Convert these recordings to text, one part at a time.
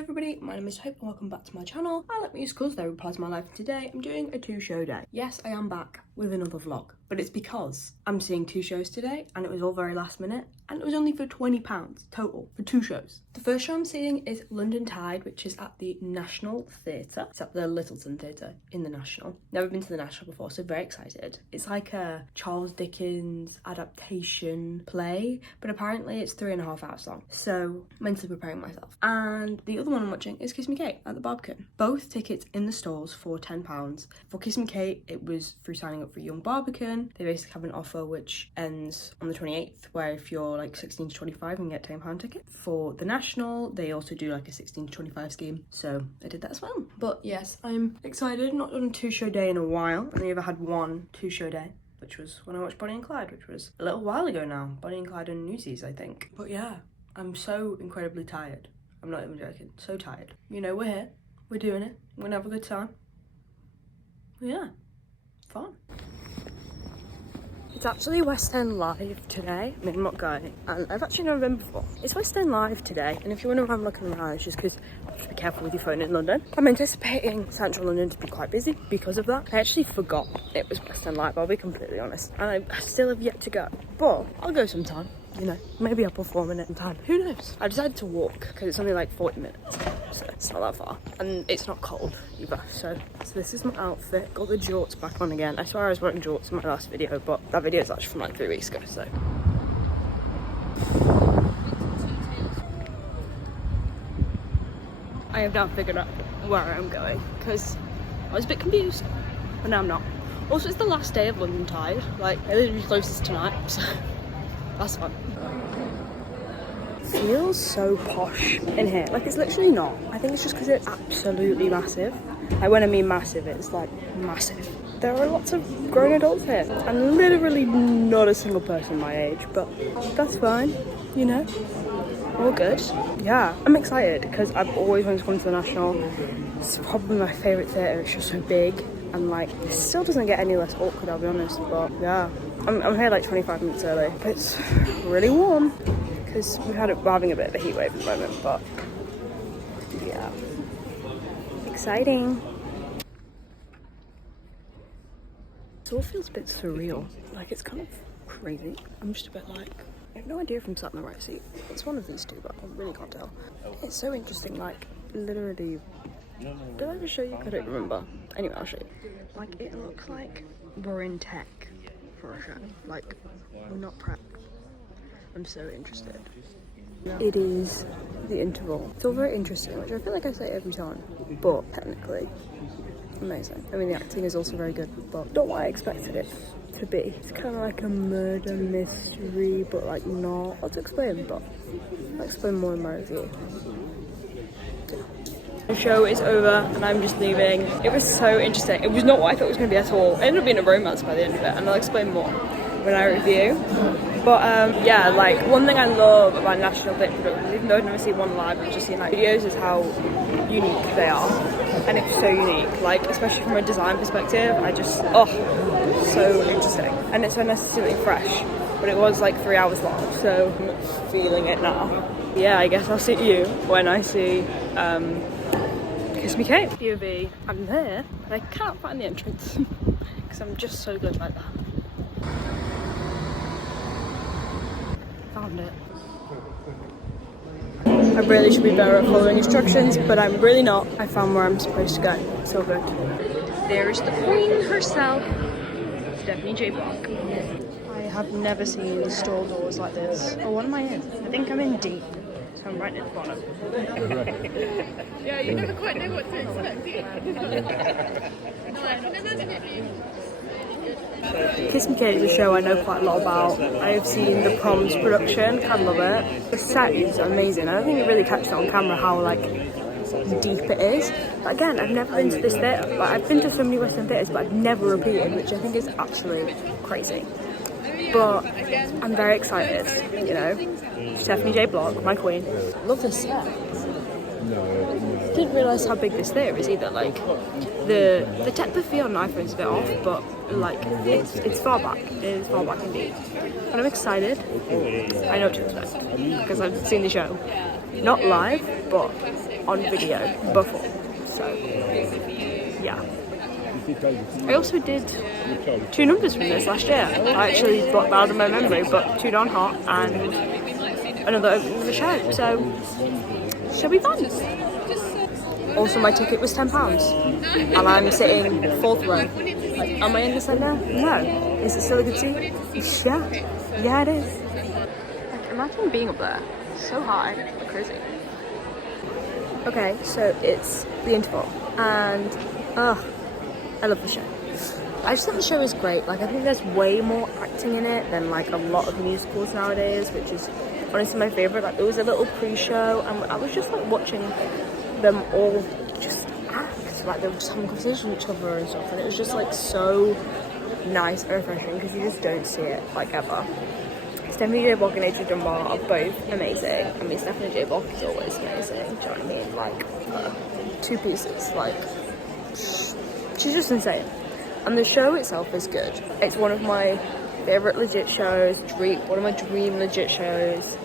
everybody, my name is Hope and welcome back to my channel. I like musicals, they reply to my life. Today I'm doing a 2-show day. Yes, I am back with another vlog, but it's because I'm seeing 2 shows today and it was all very last minute and it was only for £20 total for 2 shows. The first show I'm seeing is London Tide, which is at the National Theatre. It's at the Lyttelton Theatre in the National. Never been to the National before, so very excited. It's like a Charles Dickens adaptation play, but apparently it's 3.5 hours long. So mentally preparing myself. And the other one I'm watching is Kiss Me Kate at the Barbican. Both tickets in the stalls for £10. For Kiss Me Kate, it was through signing up for Young Barbican. They basically have an offer which ends on the 28th, where if you're like 16 to 25 you can get a £10 ticket. For the National, they also do like a 16 to 25 scheme, so I did that as well. But yes, I'm excited. Not done a 2-show day in a while. I only ever had one 2-show day, which was when I watched Bonnie and Clyde, which was a little while ago now. Bonnie and Clyde and Newsies, I think. But yeah, I'm so incredibly tired. I'm not even joking, so tired. You know, we're here, we're doing it, we're gonna have a good time. Yeah, fun. It's actually West End Live today. I mean, I'm not going, and I've actually never been before. It's West End Live today, and if you wonder why I'm looking around, it's just because be careful with your phone in London. I'm anticipating Central London to be quite busy because of that. I actually forgot it was West End Live, I'll be completely honest, and I still have yet to go, but I'll go sometime. You know, maybe I'll perform in it in time. Who knows? I decided to walk because it's only like 40 minutes, so it's not that far. And it's not cold either. So this is my outfit. Got the jorts back on again. I swear I was wearing jorts in my last video, but that video is actually from like 3 weeks ago, so. I have now figured out where I'm going because I was a bit confused, but now I'm not. Also, it's the last day of London Tide. Like, it literally closes tonight, so. That's fun. Feels so posh in here. Like, it's literally not. I think it's just because it's absolutely massive. Like, when I mean massive, it's like massive. There are lots of grown adults here and literally not a single person my age, but that's fine, you know, all good. Yeah, I'm excited because I've always wanted to come to the National. It's probably my favourite theatre. It's just so big and like, it still doesn't get any less awkward, I'll be honest, but yeah. I'm here like 25 minutes early. It's really warm because we're having a bit of a heat wave at the moment, but yeah, exciting. It all feels a bit surreal. Like, it's kind of crazy. I'm just a bit like, I have no idea if I'm sat in the right seat. It's one of these two, but I really can't tell. It's so interesting, like, literally. Did I ever show you? I don't remember. Anyway, I'll show you. Like, it looks like we're in tech for a show. Like, we're not prepped. I'm so interested. It is the interval. It's all very interesting, which I feel like I say every time, but technically amazing. I mean, the acting is also very good, but not what I expected it to be. It's kind of like a murder mystery, but like not. I'll explain, but I'll explain more in my review. The show is over and I'm just leaving. It was so interesting. It was not what I thought it was going to be at all. It ended up being a romance by the end of it, and I'll explain more when I review. But yeah, like, one thing I love about National Theatre productions, even though I've never seen one live, I've just seen like videos, is how unique they are. And it's so unique, like, especially from a design perspective. I just, so interesting. And it's so necessarily fresh, but it was like 3 hours long, so I'm feeling it now. Yeah, I guess I'll see you when I see Kiss Me Kate. POV, I'm there, and I can't find the entrance because I'm just so good like that. Found it. I really should be better at following instructions, but I'm really not. I found where I'm supposed to go. It's so good. There's the queen herself, Stephanie J. Block. I have never seen stall doors like this. Oh, what am I in? I think I'm in D. So I'm right at the bottom. Yeah, you never quite know what to expect, do you? Kiss Me Kate is a show I know quite a lot about. I have seen the Proms production, I love it. The set is amazing. I don't think it really catches it on camera how like deep it is. But again, I've never been to this theatre. Like, I've been to so many West End theatres, but I've never repeated, which I think is absolutely crazy. But I'm very excited, you know. Stephanie J. Block, my queen. Love this set. Didn't realise how big this theatre is either. Like, the techography on an iPhone is a bit off, but like it's far back. It is far back indeed. But I'm excited. I know what to expect because I've seen the show, not live, but on video before. So, yeah. I also did 2 numbers from this last year. I actually blocked that out of my memory, but Too Darn Hot and another opening of the show. So, should be fun. Also, my ticket was £10, and I'm sitting 4th row. Like, am I in the centre? No. Is it still a good seat? Yeah, it is. Like, imagine being up there, so high, crazy. Okay, so it's The Interval, and I love the show. I just think the show is great. Like, I think there's way more acting in it than like a lot of musicals nowadays, which is honestly my favourite. Like, there was a little pre-show, and I was just like watching them all just act. Like, they were just having conversations with each other and stuff, and it was just like so nice and refreshing because you just don't see it like ever. Stephanie J. Block and Adrian Dunbar are both amazing. I mean, Stephanie J. Block is always amazing. Do you know what I mean? Like, 2 pieces. Like, she's just insane. And the show itself is good. It's one of my favourite legit shows. One of my dream legit shows.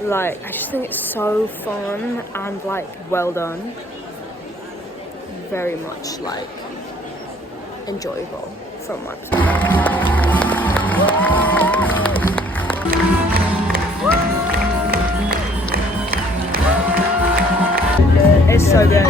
Like, I just think it's so fun and like well done. Very much like enjoyable from my perspective. It's so good.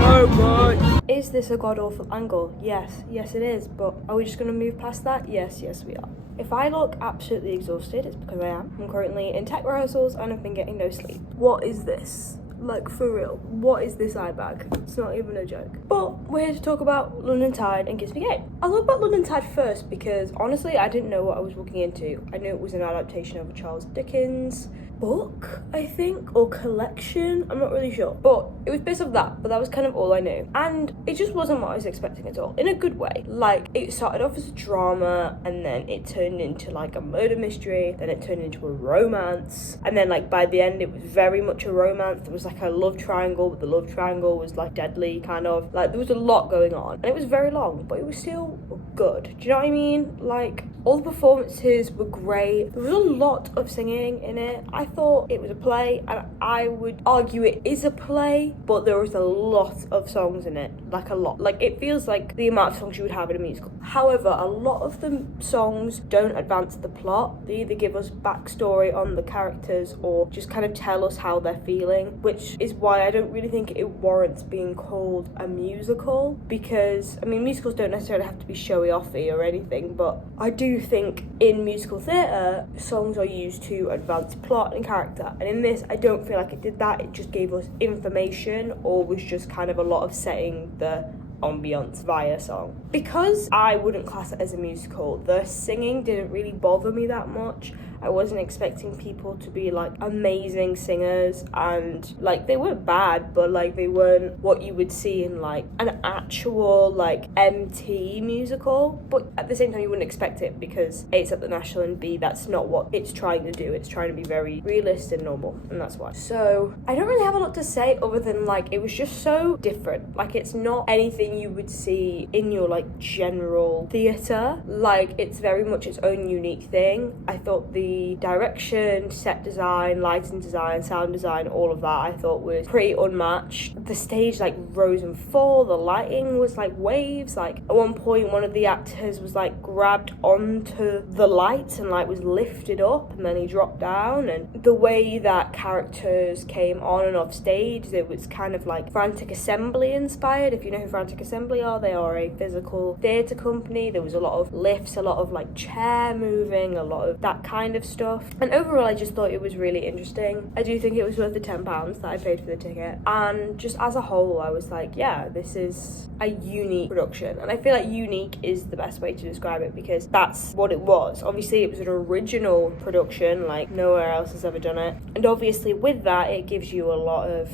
So good. Is this a god-awful angle? Yes it is, but are we just going to move past that? Yes we are. If I look absolutely exhausted, it's because I am. I'm currently in tech rehearsals and I've been getting no sleep. What is this? Like, for real, what is this eye bag? It's not even a joke. But we're here to talk about London Tide and Kiss Me Kate. I'll talk about London Tide first because honestly I didn't know what I was walking into. I knew it was an adaptation of a Charles Dickens book, I think, or collection, I'm not really sure, but it was based off that, but that was kind of all I knew, and it just wasn't what I was expecting at all, in a good way. Like, it started off as a drama, and then it turned into like a murder mystery, then it turned into a romance, and then like by the end it was very much a romance. There was like a love triangle, but the love triangle was like deadly, kind of, like there was a lot going on, and it was very long, but it was still good. Do you know what I mean? Like, all the performances were great. There was a lot of singing in it. I thought it was a play, and I would argue it is a play, but there was a lot of songs in it. Like, a lot. Like, it feels like the amount of songs you would have in a musical. However, a lot of the songs don't advance the plot. They either give us backstory on the characters or just kind of tell us how they're feeling, which is why I don't really think it warrants being called a musical, because, I mean, musicals don't necessarily have to be showy-offy or anything, but I do think in musical theatre, songs are used to advance plot and character, and in this, I don't feel like it did that. It just gave us information, or was just kind of a lot of setting the ambience via song. Because I wouldn't class it as a musical, the singing didn't really bother me that much. I wasn't expecting people to be like amazing singers, and like they weren't bad, but like they weren't what you would see in like an actual like MT musical. But at the same time, you wouldn't expect it because A, it's at the National, and B, that's not what it's trying to do. It's trying to be very realistic and normal, and that's why. So I don't really have a lot to say other than like it was just so different. Like, it's not anything you would see in your like general theatre. Like, it's very much its own unique thing. I thought the direction, set design, lighting design, sound design, all of that I thought was pretty unmatched. The stage like rose and fall, the lighting was like waves. Like, at one point one of the actors was like grabbed onto the lights and like was lifted up, and then he dropped down, and the way that characters came on and off stage, it was kind of like Frantic Assembly inspired. If you know who Frantic Assembly are, they are a physical theatre company. There was a lot of lifts, a lot of like chair moving, a lot of that kind of stuff, and overall I just thought it was really interesting. I do think it was worth the £10 that I paid for the ticket, and just as a whole I was like, yeah, this is a unique production, and I feel like unique is the best way to describe it because that's what it was. Obviously it was an original production, like nowhere else has ever done it, and obviously with that it gives you a lot of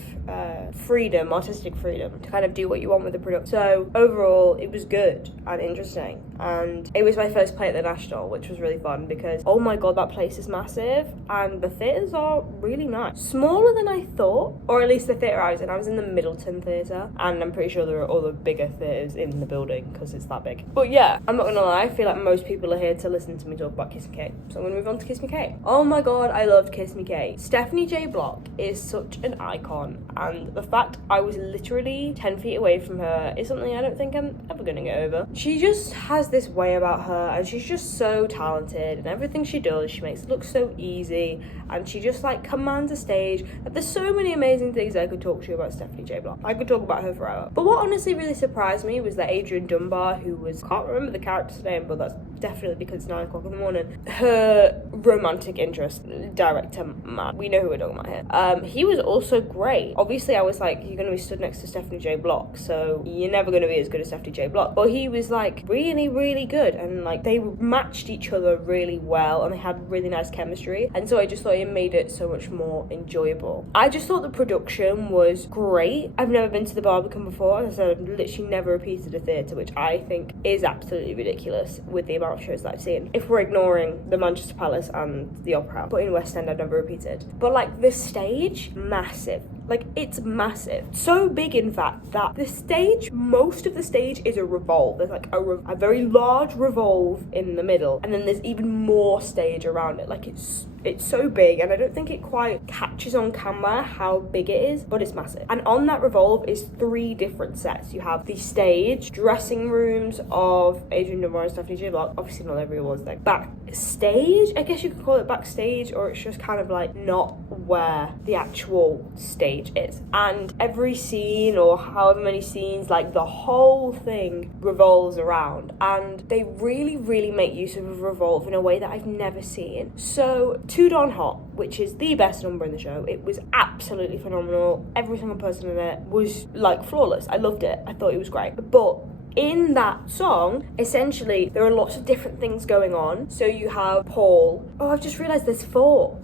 freedom, artistic freedom, to kind of do what you want with the product. So overall it was good and interesting, and it was my first play at the National, which was really fun because, oh my god, that place is massive and the theatres are really nice. Smaller than I thought, or at least the theatre I was in the Middleton Theatre, and I'm pretty sure there are other bigger theatres in the building because it's that big. But yeah, I'm not gonna lie, I feel like most people are here to listen to me talk about Kiss Me Kate, so I'm gonna move on to Kiss Me Kate. Oh my god, I loved Kiss Me Kate. Stephanie J. Block is such an icon, and the fact I was literally 10 feet away from her is something I don't think I'm ever gonna get over. She just has this way about her, and she's just so talented, and everything she does, she makes it look so easy, and she just like commands a stage. Like, there's so many amazing things I could talk to you about Stephanie J. Block. I could talk about her forever. But what honestly really surprised me was that Adrian Dunbar, who was, can't remember the character's name, but that's definitely because it's 9 o'clock in the morning, her romantic interest, director Matt, we know who we're talking about here, he was also great. Obviously I was like, you're gonna be stood next to Stephanie J. Block, so you're never gonna be as good as Stephanie J. Block, but he was like really, really good, and like they matched each other really well, and they had really nice chemistry, and so I just thought it made it so much more enjoyable. I just thought the production was great. I've never been to the Barbican before, as I said, I've literally never repeated a theatre, which I think is absolutely ridiculous with the amount of shows that I've seen, if we're ignoring the Manchester Palace and the Opera House. But in West End I've never repeated. But like the stage, massive. Like, it's massive. So big, in fact, that the stage, most of the stage is a revolve. There's like a very large revolve in the middle, and then there's even more stage around it. Like, it's so big, and I don't think it quite catches on camera how big it is, but it's massive. And on that revolve is 3 different sets. You have the stage, dressing rooms of Adrian Dunbar and Stephanie J. Block. Obviously not everyone's like backstage, I guess you could call it backstage, or it's just kind of like not where the actual stage is. And every scene, or however many scenes, like the whole thing revolves around, and they really, really make use of a revolve in a way that I've never seen. So Too Darn Hot, which is the best number in the show, it was absolutely phenomenal. Every single person in it was like flawless. I loved it. I thought it was great. But in that song, essentially, there are lots of different things going on. So you have Paul. Oh, I've just realised there's 4.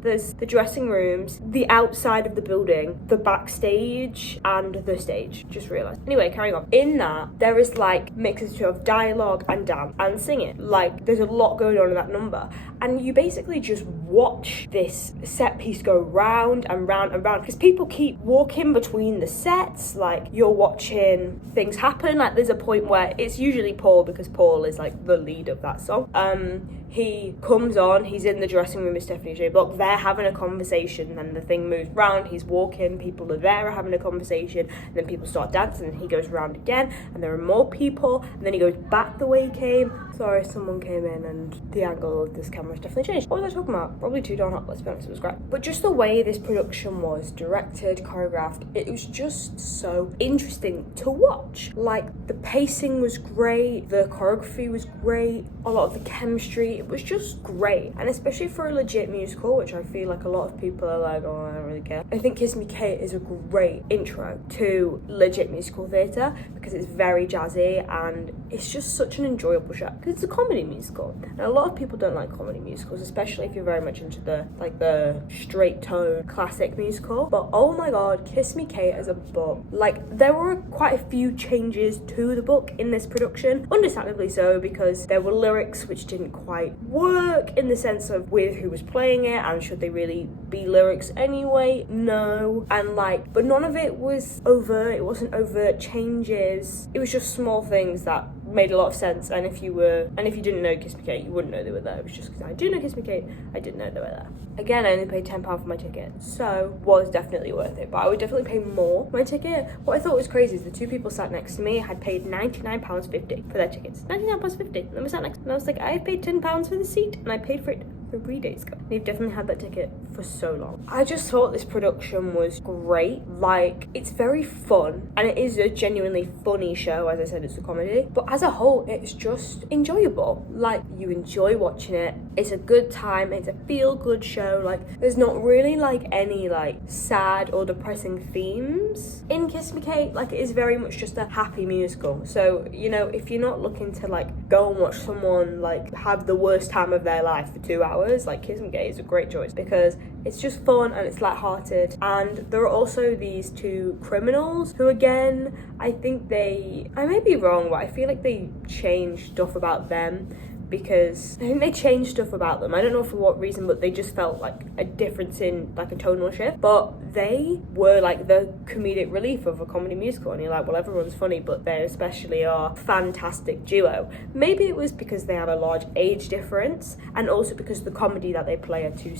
There's the dressing rooms, the outside of the building, the backstage, and the stage. Just realised. Anyway, carrying on. In that, there is like mixes of dialogue and dance and singing. Like, there's a lot going on in that number. And you basically just watch this set piece go round and round and round, because people keep walking between the sets. Like, you're watching things happen. Like, there's a point where it's usually Paul, because Paul is like the lead of that song. He comes on, he's in the dressing room with Stephanie J. Block, they're having a conversation, and the thing moves round, he's walking, people are there having a conversation, and then people start dancing, and he goes round again, and there are more people, and then he goes back the way he came. Sorry, someone came in and the angle of this camera has definitely changed. What was I talking about? Probably Too Darn Hot, let's be honest, it was great. But just the way this production was directed, choreographed, it was just so interesting to watch. Like, the pacing was great, the choreography was great, a lot of the chemistry, it was just great. And especially for a legit musical, which I feel like a lot of people are like, oh, I don't really care, I think Kiss Me Kate is a great intro to legit musical theatre, because it's very jazzy and it's just such an enjoyable show, because it's a comedy musical, and a lot of people don't like comedy musicals, especially if you're very much into the straight tone classic musical. But oh my god, Kiss Me Kate as a book, like, there were quite a few changes to the book in this production, understandably so, because there were lyrics which didn't quite work in the sense of with who was playing it, and should they really be lyrics anyway? No. And like, but none of it was overt, it wasn't overt changes, it was just small things that made a lot of sense. And if you didn't know Kiss Me Kate, you wouldn't know they were there. It was just because I do know Kiss Me Kate, I didn't know they were there. Again, I only paid £10 for my ticket, so was definitely worth it, but I would definitely pay more for my ticket. What I thought was crazy is the 2 people sat next to me had paid £99.50 for their tickets. £99.50, and then we sat next, and I was like, I paid £10 for the seat, and I paid for it 3 days ago. They've definitely had that ticket for so long. I just thought this production was great. Like, it's very fun, and it is a genuinely funny show. As I said, it's a comedy, but as a whole, it's just enjoyable. Like, you enjoy watching it, it's a good time, it's a feel-good show. Like, there's not really like any like sad or depressing themes in Kiss Me Kate. Like, it is very much just a happy musical. So, you know, if you're not looking to like go and watch someone like have the worst time of their life for 2 hours, like, Kiss Me Kate is a great choice, because It's just fun and it's lighthearted. And there are also these two criminals who, again, I may be wrong, but I feel like they changed stuff about them, because I think they changed stuff about them. I don't know for what reason, but they just felt like a difference in like a tonal shift. But they were like the comedic relief of a comedy musical, and you're like, well, everyone's funny, but they especially are a fantastic duo. Maybe it was because they have a large age difference, and also because the comedy that they play are two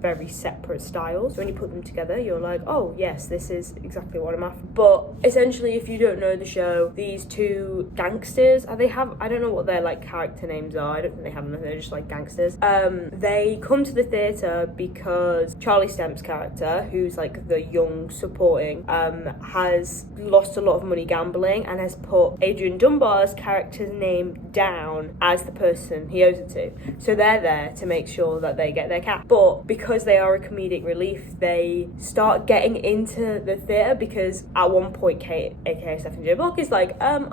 very separate styles. So when you put them together, you're like, oh yes, this is exactly what I'm after. But essentially, if you don't know the show, these two gangsters, I don't know what their like character names are. I don't think they have them. They're just like gangsters. They come to the theatre because Charlie Stemp's character, who's like the young supporting, has lost a lot of money gambling and has put Adrian Dunbar's character's name down as the person he owes it to. So they're there to make sure that they get their cash. But because they are a comedic relief, they start getting into the theatre, because at one point Kate, aka Stephanie J. Block, is like, I'm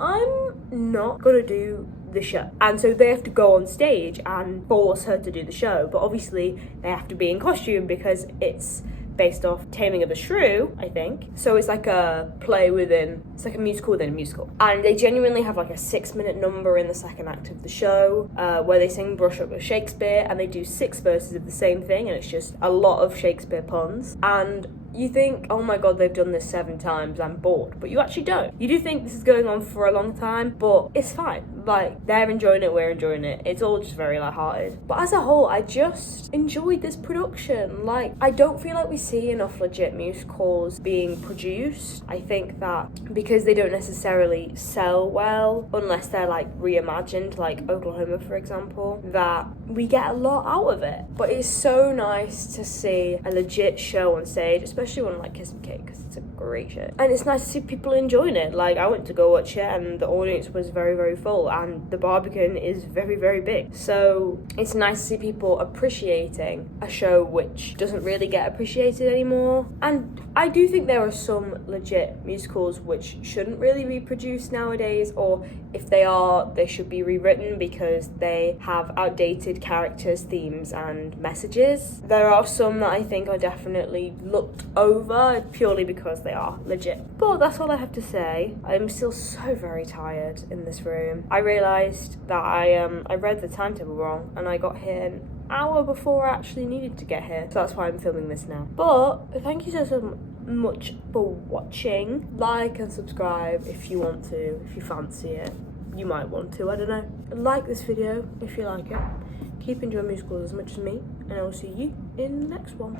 not gonna do the show, and so they have to go on stage and force her to do the show. But obviously they have to be in costume because it's based off Taming of the Shrew, I think. So it's like a play it's like a musical within a musical. And they genuinely have like a 6-minute number in the second act of the show, where they sing Brush Up with Shakespeare, and they do 6 verses of the same thing, and it's just a lot of Shakespeare puns. And you think, oh my god, they've done this 7 times, I'm bored. But you actually don't. You do think this is going on for a long time, but it's fine. Like, they're enjoying it, we're enjoying it. It's all just very lighthearted. But as a whole, I just enjoyed this production. Like, I don't feel like we see enough legit musicals being produced. I think that because they don't necessarily sell well, unless they're like reimagined, like Oklahoma, for example, that we get a lot out of it. But it's so nice to see a legit show on stage, especially one like Kiss and Cake, because it's a great show. And it's nice to see people enjoying it. Like, I went to go watch it and the audience was very, very full, and the Barbican is very, very big. So it's nice to see people appreciating a show which doesn't really get appreciated anymore. And I do think there are some legit musicals which shouldn't really be produced nowadays, or if they are, they should be rewritten because they have outdated characters, themes and messages. There are some that I think are definitely looked over purely because they are legit. But that's all I have to say. I'm still so very tired in this room. I realised that I read the timetable wrong, and I got here an hour before I actually needed to get here. So that's why I'm filming this now. But thank you so much for watching. Like and subscribe if you want to, if you fancy it. You might want to, I don't know. Like this video if you like it. Keep enjoying musicals as much as me, and I will see you in the next one.